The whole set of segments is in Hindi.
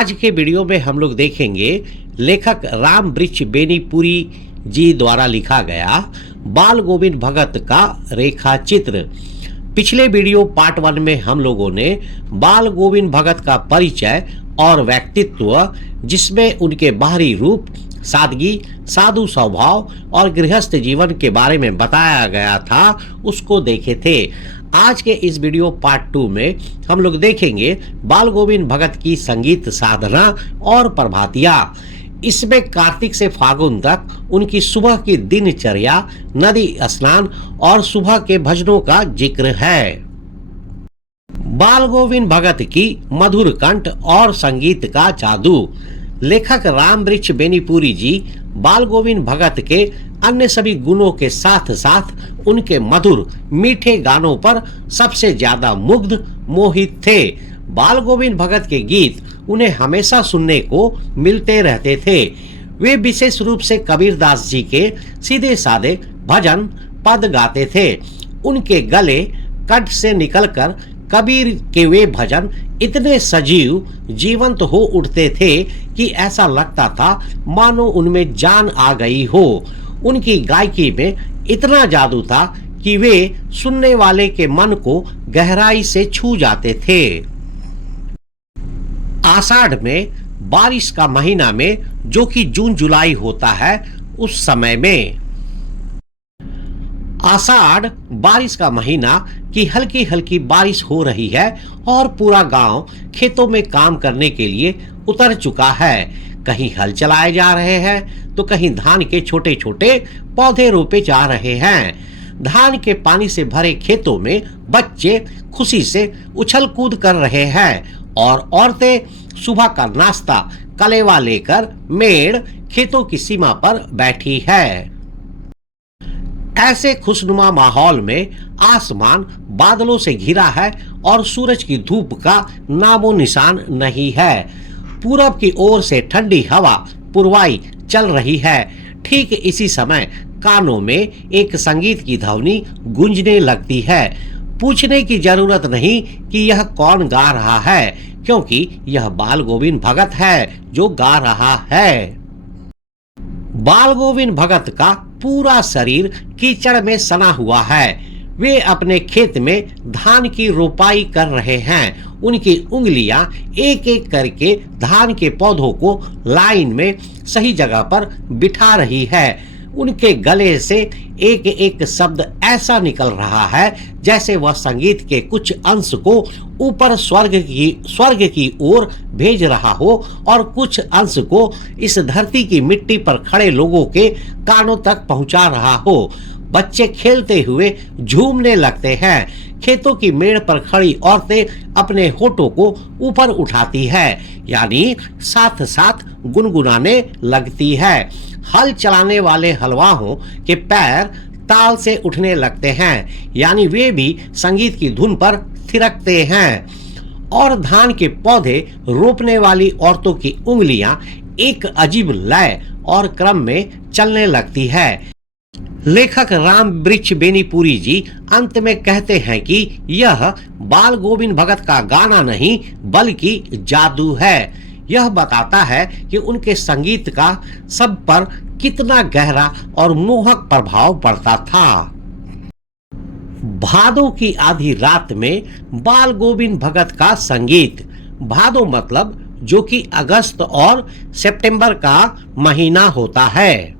आज के वीडियो में हम लोग देखेंगे लेखक राम वृक्ष बेनीपुरी जी द्वारा लिखा गया बाल गोविंद भगत का रेखा चित्र। पिछले वीडियो पार्ट 1 में हम लोगों ने बाल गोविंद भगत का परिचय और व्यक्तित्व, जिसमें उनके बाहरी रूप, सादगी, साधु स्वभाव और गृहस्थ जीवन के बारे में बताया गया था, उसको देखे थे। आज के इस वीडियो पार्ट 2 में हम लोग देखेंगे बाल गोविंद भगत की संगीत साधना और प्रभातियां। इसमें कार्तिक से फागुन तक उनकी सुबह की दिनचर्या, नदी स्नान और सुबह के भजनों का जिक्र है। बाल गोविंद भगत की मधुर कंठ और संगीत का जादू। लेखक राम वृक्ष बेनीपुरी जी बाल गोविंद भगत के अन्य सभी गुणों के साथ साथ उनके मधुर मीठे गानों पर सबसे ज्यादा मुग्ध मोहित थे। बाल गोविंद भगत के गीत उन्हें हमेशा सुनने को मिलते रहते थे। वे विशेष रूप से कबीरदास जी के सीधे साधे भजन पद गाते थे। उनके गले कंठ से निकलकर कबीर के वे भजन इतने सजीव जीवंत हो उठते थे कि ऐसा लगता था मानो उनमें जान आ गई हो। उनकी गायकी में इतना जादू था कि वे सुनने वाले के मन को गहराई से छू जाते थे। आषाढ़ में बारिश का महीना में, जो कि जून जुलाई होता है, उस समय में आषाढ़ बारिश का महीना की हल्की हल्की बारिश हो रही है और पूरा गांव खेतों में काम करने के लिए उतर चुका है। कहीं हल चलाए जा रहे हैं तो कहीं धान के छोटे छोटे पौधे रोपे जा रहे हैं। धान के पानी से भरे खेतों में बच्चे खुशी से उछल कूद कर रहे हैं और औरतें सुबह का नाश्ता कलेवा लेकर मेड़ खेतों की सीमा पर बैठी है। ऐसे खुशनुमा माहौल में आसमान बादलों से घिरा है और सूरज की धूप का नामो निशान नहीं है। पूरब की ओर से ठंडी हवा पुरवाई चल रही है। ठीक इसी समय कानों में एक संगीत की ध्वनि गूंजने लगती है। पूछने की जरूरत नहीं कि यह कौन गा रहा है, क्योंकि यह बाल गोविंद भगत है जो गा रहा है। बाल गोविंद भगत का पूरा शरीर कीचड़ में सना हुआ है। वे अपने खेत में धान की रोपाई कर रहे हैं। उनकी उंगलियां एक एक करके धान के पौधों को लाइन में सही जगह पर बिठा रही है। उनके गले से एक एक शब्द ऐसा निकल रहा है जैसे वह संगीत के कुछ अंश को ऊपर स्वर्ग की ओर भेज रहा हो और कुछ अंश को इस धरती की मिट्टी पर खड़े लोगों के कानों तक पहुंचा रहा हो। बच्चे खेलते हुए झूमने लगते हैं। खेतों की मेड़ पर खड़ी औरतें अपने होठों को ऊपर उठाती है, यानी साथ साथ गुनगुनाने लगती है। हल चलाने वाले हलवाहों के पैर ताल से उठने लगते हैं, यानी वे भी संगीत की धुन पर थिरकते हैं। और धान के पौधे रोपने वाली औरतों की उंगलियां एक अजीब लय और क्रम में चलने लगती है। लेखक राम वृक्ष बेनीपुरी जी अंत में कहते हैं कि यह बाल गोविंद भगत का गाना नहीं बल्कि जादू है। यह बताता है कि उनके संगीत का सब पर कितना गहरा और मोहक प्रभाव पड़ता था। भादो की आधी रात में बाल गोविंद भगत का संगीत। भादो मतलब जो कि अगस्त और सितंबर का महीना होता है।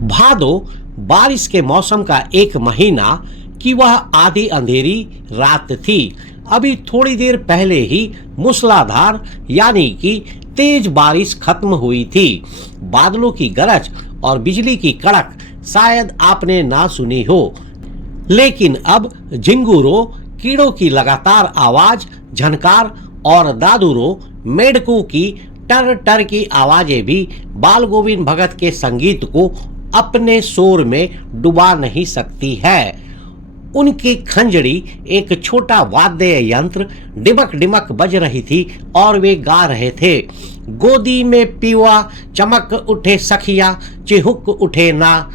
भादो बारिश के मौसम का एक महीना कि वह आधी अंधेरी रात थी। अभी थोड़ी देर पहले ही मूसलाधार यानी कि तेज बारिश खत्म हुई थी। बादलों की गरज और बिजली की कड़क शायद आपने ना सुनी हो, लेकिन अब झिंगुरों, कीड़ों की लगातार आवाज, झनकार और दादुरों, मेढकों की टर टर की आवाजें भी बाल गोविंद भगत के संगीत को अपने शोर में डुबा नहीं सकती है। उनकी खंजड़ी एक छोटा वाद्य यंत्र डिमक डिमक बज रही थी और वे गा रहे थे। गोदी में पीवा चमक उठे सखिया चिहुक उठे ना।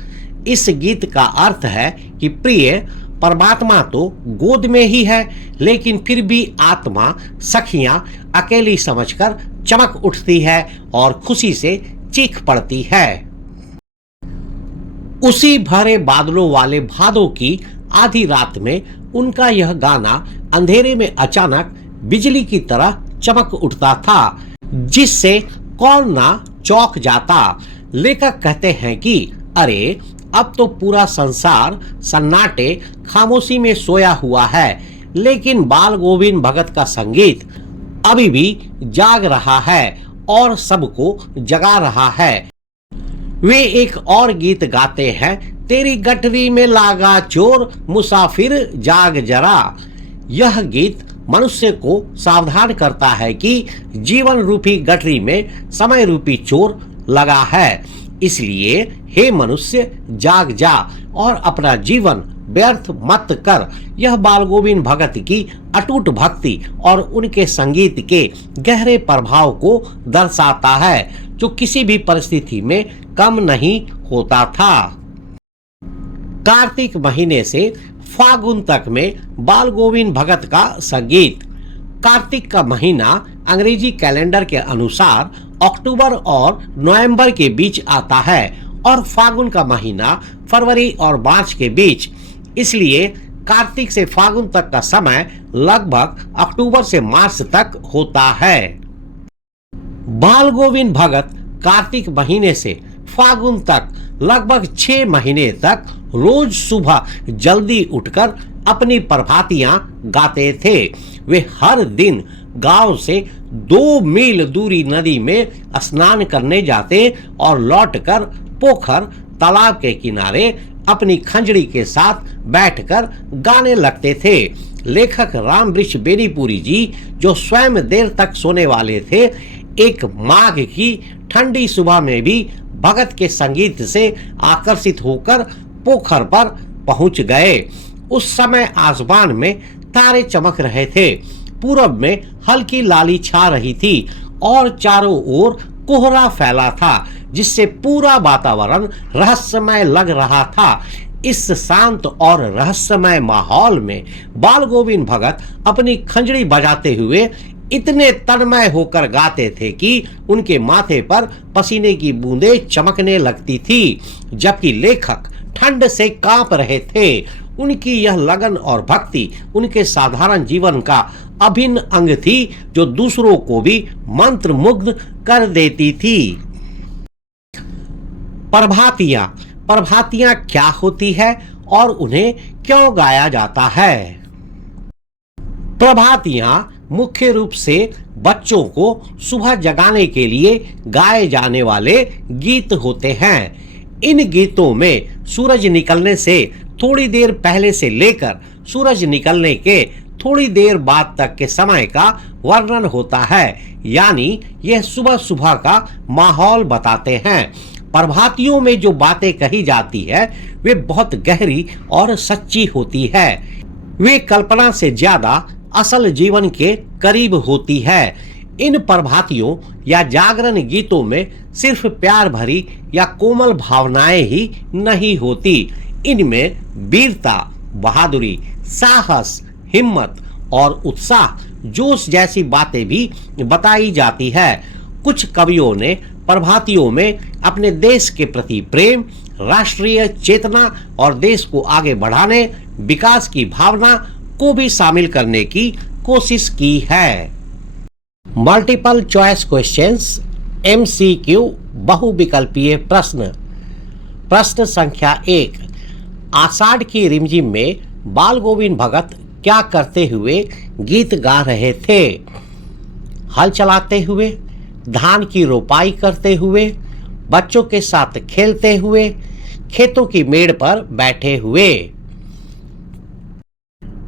इस गीत का अर्थ है कि प्रिय, परमात्मा तो गोद में ही है, लेकिन फिर भी आत्मा सखियां अकेली समझकर चमक उठती है और खुशी से चीख पड़ती है। उसी भरे बादलों वाले भादों की आधी रात में उनका यह गाना अंधेरे में अचानक बिजली की तरह चमक उठता था, जिससे कौन ना चौंक जाता। लेखक कहते हैं कि अरे अब तो पूरा संसार सन्नाटे खामोशी में सोया हुआ है, लेकिन बाल गोविंद भगत का संगीत अभी भी जाग रहा है और सबको जगा रहा है। वे एक और गीत गाते हैं, तेरी गठरी में लागा चोर मुसाफिर जाग जरा। यह गीत मनुष्य को सावधान करता है कि जीवन रूपी गठरी में समय रूपी चोर लगा है, इसलिए हे मनुष्य जाग जा और अपना जीवन व्यर्थ मत कर। यह बाल गोविंद भगत की अटूट भक्ति और उनके संगीत के गहरे प्रभाव को दर्शाता है, जो किसी भी परिस्थिति में कम नहीं होता था। कार्तिक महीने से फागुन तक में बाल गोविंद भगत का संगीत। कार्तिक का महीना अंग्रेजी कैलेंडर के अनुसार अक्टूबर और नवंबर के बीच आता है और फागुन का महीना फरवरी और मार्च के बीच। इसलिए कार्तिक से फागुन तक का समय लगभग अक्टूबर से मार्च तक होता है। बाल गोविंद भगत कार्तिक महीने से फागुन तक लगभग 6 महीने तक रोज सुबह जल्दी उठकर अपनी प्रभातियां गाते थे। वे हर दिन गांव से 2 मील दूरी नदी में स्नान करने जाते और लौटकर पोखर तालाब के किनारे अपनी खंजड़ी के साथ बैठकर गाने लगते थे। लेखक रामवृक्ष बेनीपुरी जी, जो स्वयं देर तक सोने वाले थे, एक माघ की ठंडी सुबह में भी भगत के संगीत से आकर्षित होकर पोखर पर पहुंच गए। उस समय आसमान में तारे चमक रहे थे, पूरब में हल्की लाली छा रही थी और चारों ओर कोहरा फैला था, जिससे पूरा वातावरण रहस्यमय लग रहा था। इस शांत और रहस्यमय माहौल में बाल गोविंद भगत अपनी खंजड़ी बजाते हुए इतने तन्मय होकर गाते थे कि उनके माथे पर पसीने की बूंदें चमकने लगती थी, जबकि लेखक ठंड से कांप रहे थे। उनकी यह लगन और भक्ति उनके साधारण जीवन का अभिन्न अंग थी, जो दूसरों को भी मंत्रमुग्ध कर देती थी। प्रभातियां क्या होती है और उन्हें क्यों गाया जाता है? प्रभातियां मुख्य रूप से बच्चों को सुबह जगाने के लिए गाए जाने वाले गीत होते हैं। इन गीतों में सूरज निकलने से थोड़ी देर पहले से लेकर सूरज निकलने के थोड़ी देर बाद तक के समय का वर्णन होता है, यानी यह सुबह सुबह का माहौल बताते हैं। प्रभातियों में जो बातें कही जाती है वे बहुत गहरी और सच्ची होती है। वे कल्पना से ज्यादा असल जीवन के करीब होती है। इन प्रभातियों या जागरण गीतों में सिर्फ प्यार भरी या कोमल भावनाएं ही नहीं होती, इनमें वीरता, बहादुरी, साहस, हिम्मत और उत्साह, जोश जैसी बातें भी बताई जाती है। कुछ कवियों ने प्रभातियों में अपने देश के प्रति प्रेम, राष्ट्रीय चेतना और देश को आगे बढ़ाने, विकास की भावना को भी शामिल करने की कोशिश की है। मल्टीपल चॉइस क्वेश्चंस, MCQ बहुविकल्पीय प्रश्न। प्रश्न संख्या 1, आषाढ़ की रिमझिम में बाल गोविंद भगत क्या करते हुए गीत गा रहे थे? हल चलाते हुए, धान की रोपाई करते हुए, बच्चों के साथ खेलते हुए, खेतों की मेड़ पर बैठे हुए।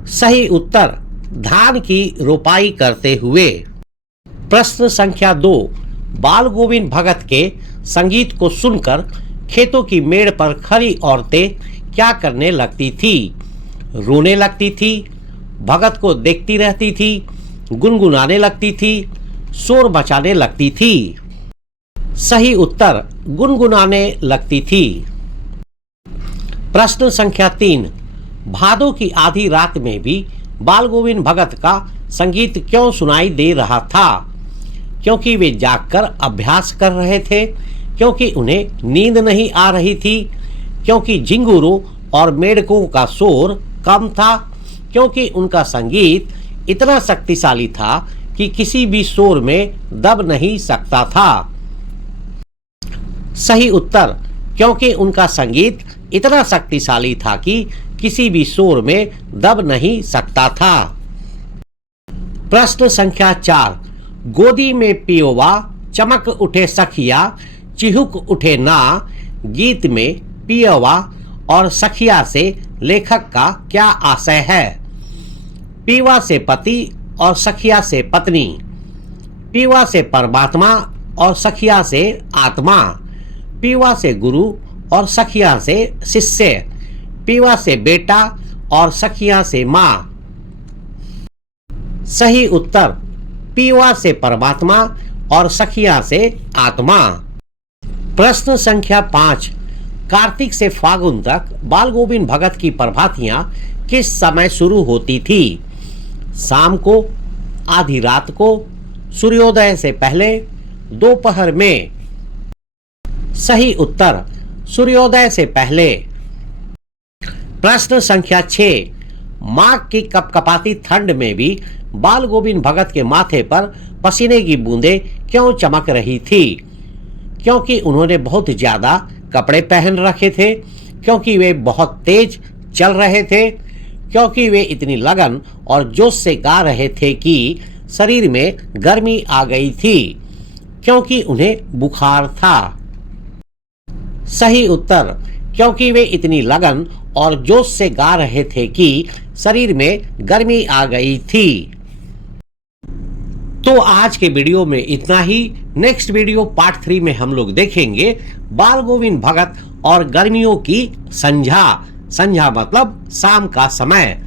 सही उत्तर धान की रोपाई करते हुए। प्रश्न संख्या 2, बाल गोविंद भगत के संगीत को सुनकर खेतों की मेड़ पर खड़ी औरतें क्या करने लगती थी? रोने लगती थी, भगत को देखती रहती थी, गुनगुनाने लगती थी, शोर मचाने लगती थी। सही उत्तर गुनगुनाने लगती थी। प्रश्न संख्या 3, भादों की आधी रात में भी बाल गोविंद भगत का संगीत क्यों सुनाई दे रहा था? क्योंकि वे जागकर अभ्यास कर रहे थे, क्योंकि उन्हें नींद नहीं आ रही थी, क्योंकि झिंगुरों और मेढकों का शोर कम था, क्योंकि उनका संगीत इतना शक्तिशाली था कि किसी भी शोर में दब नहीं सकता था। सही उत्तर, क्योंकि उनका संगीत इतना शक्तिशाली था कि किसी भी शोर में दब नहीं सकता था। प्रश्न संख्या 4, गोदी में पियोवा, चमक उठे सखिया, चिहुक उठे ना, गीत में पियोवा और सखिया से लेखक का क्या आशय है? पीवा से पति और सखिया से पत्नी, पीवा से परमात्मा और सखिया से आत्मा, पीवा से गुरु और सखिया से शिष्य, पीवा से बेटा और सखिया से माँ। सही उत्तर, पीवा से परमात्मा और सखिया से आत्मा। प्रश्न संख्या 5, कार्तिक से फागुन तक बाल गोविंद भगत की प्रभातियां किस समय शुरू होती थी? शाम को, आधी रात को, सूर्योदय से पहले, दोपहर में। सही उत्तर, सूर्योदय से पहले। प्रश्न संख्या 6, माघ की कपकपाती ठंड में भी बाल गोविंद भगत के माथे पर पसीने की बूंदें क्यों चमक रही थी? क्योंकि उन्होंने बहुत ज्यादा कपड़े पहन रखे थे, क्योंकि वे बहुत तेज चल रहे थे, क्योंकि वे इतनी लगन और जोश से गा रहे थे कि शरीर में गर्मी आ गई थी, क्योंकि उन्हें बुखार था। सही उत्तर, क्योंकि वे इतनी लगन और जोश से गा रहे थे कि शरीर में गर्मी आ गई थी। तो आज के वीडियो में इतना ही। नेक्स्ट वीडियो पार्ट 3 में हम लोग देखेंगे बाल गोविंद भगत और गर्मियों की संझा। संझा मतलब शाम का समय।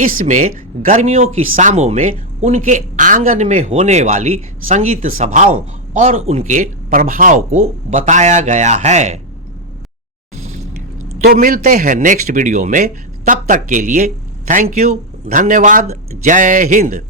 इसमें गर्मियों की शामों में उनके आंगन में होने वाली संगीत सभाओं और उनके प्रभाव को बताया गया है। तो मिलते हैं नेक्स्ट वीडियो में, तब तक के लिए थैंक यू, धन्यवाद, जय हिंद।